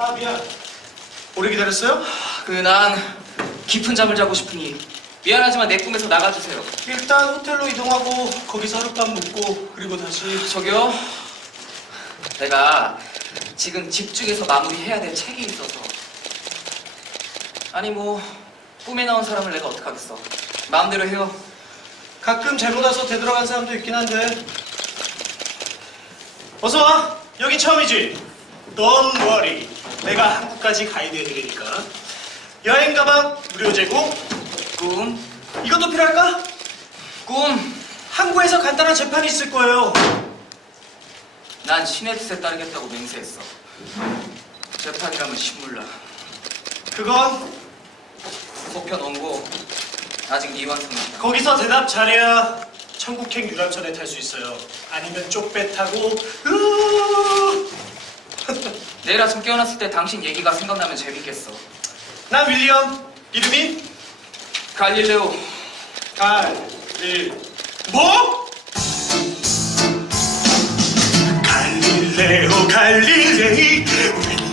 아 미안. 오래 기다렸어요? 그 난 깊은 잠을 자고 싶으니 미안하지만 내 꿈에서 나가주세요. 일단 호텔로 이동하고 거기서 하룻밤 묵고 그리고 다시 저기요. 내가 지금 집중해서 마무리해야 될 책이 있어서. 아니 뭐 꿈에 나온 사람을 내가 어떡하겠어. 마음대로 해요. 가끔 잘못 와서 되돌아간 사람도 있긴 한데 어서 와 여기 처음이지 Don't worry 내가 한국까지 가이드 해드리니까 여행 가방 무료 제공 꿈, 이것도 필요할까? 꿈. 항구에서 간단한 재판이 있을 거예요 난 신의 뜻에 따르겠다고 맹세했어. 재판이라면 신물나. 그건 원고 아직 미완성 났다. 거기서 대답 잘해야 천국행 유람선에 탈 수 있어요 아니면 쪽배 타고 으 내일 아침 깨어났을 때 당신 얘기가 생각나면 재밌겠어. 난 윌리엄 이름이 갈릴레오. 갈 릴 뭐? 갈릴레오 갈릴레이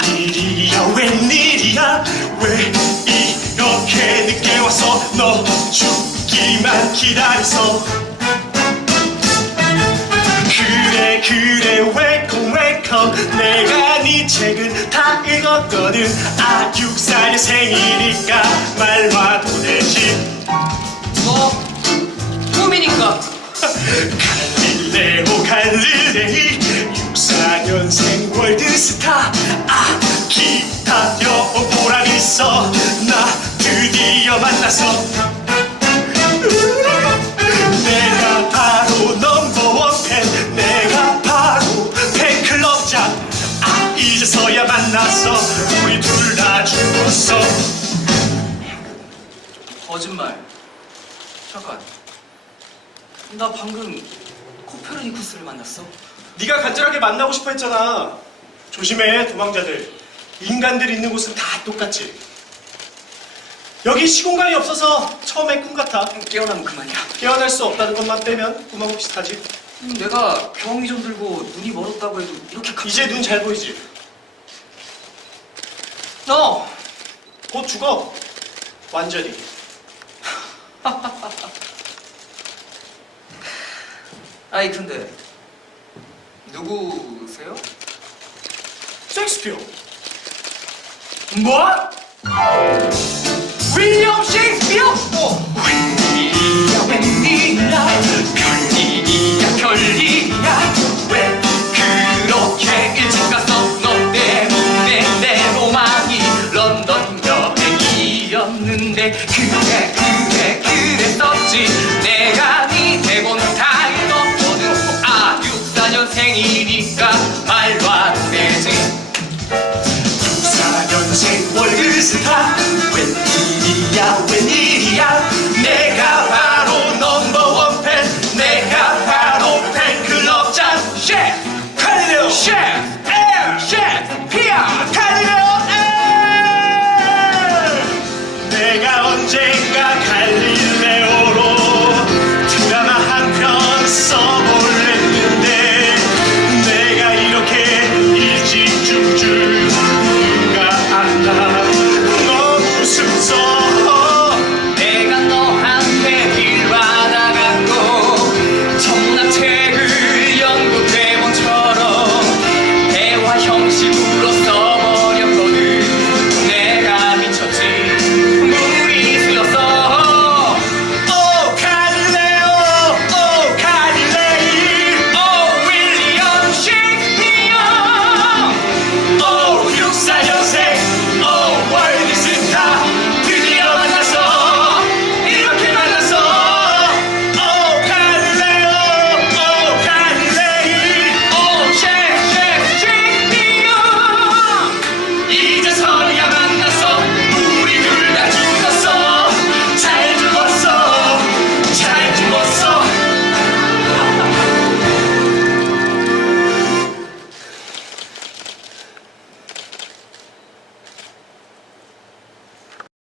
웬일이야 웬일이야 왜 이렇게 늦게 와서 너 죽기만 기다렸어 그래 그래 웰컴 웰컴 내가 네 책은 다 읽었거든. 아 64년생이니까 말와도 되지. 뭐? 꿈이니까. 갈릴레오 갈릴레이 64년생 월드스타. 아 기다려본 보람 있어. 나 드디어 만났어 아 이제서야 만났어 우리 둘 다 죽었어 거짓말. 잠깐. 나 방금 코페르니쿠스를 만났어. 네가 간절하게 만나고 싶어 했잖아. 조심해, 도망자들. 인간들 있는 곳은 다 똑같지. 여기 시공간이 없어서 처음엔 꿈 같아. 깨어나면 그만이야. 깨어날 수 없다는 것만 빼면 꿈하고 비슷하지. 음, 내가 병이 좀 들고 눈이 멀었다고 해도 이렇게 갑자기... 이제 눈 잘 보이지? 너! 곧 죽어. 완전히. 아이 근데 누구세요? 섹스피어. 뭐? 윌리엄 셰익스피어? 어. 월드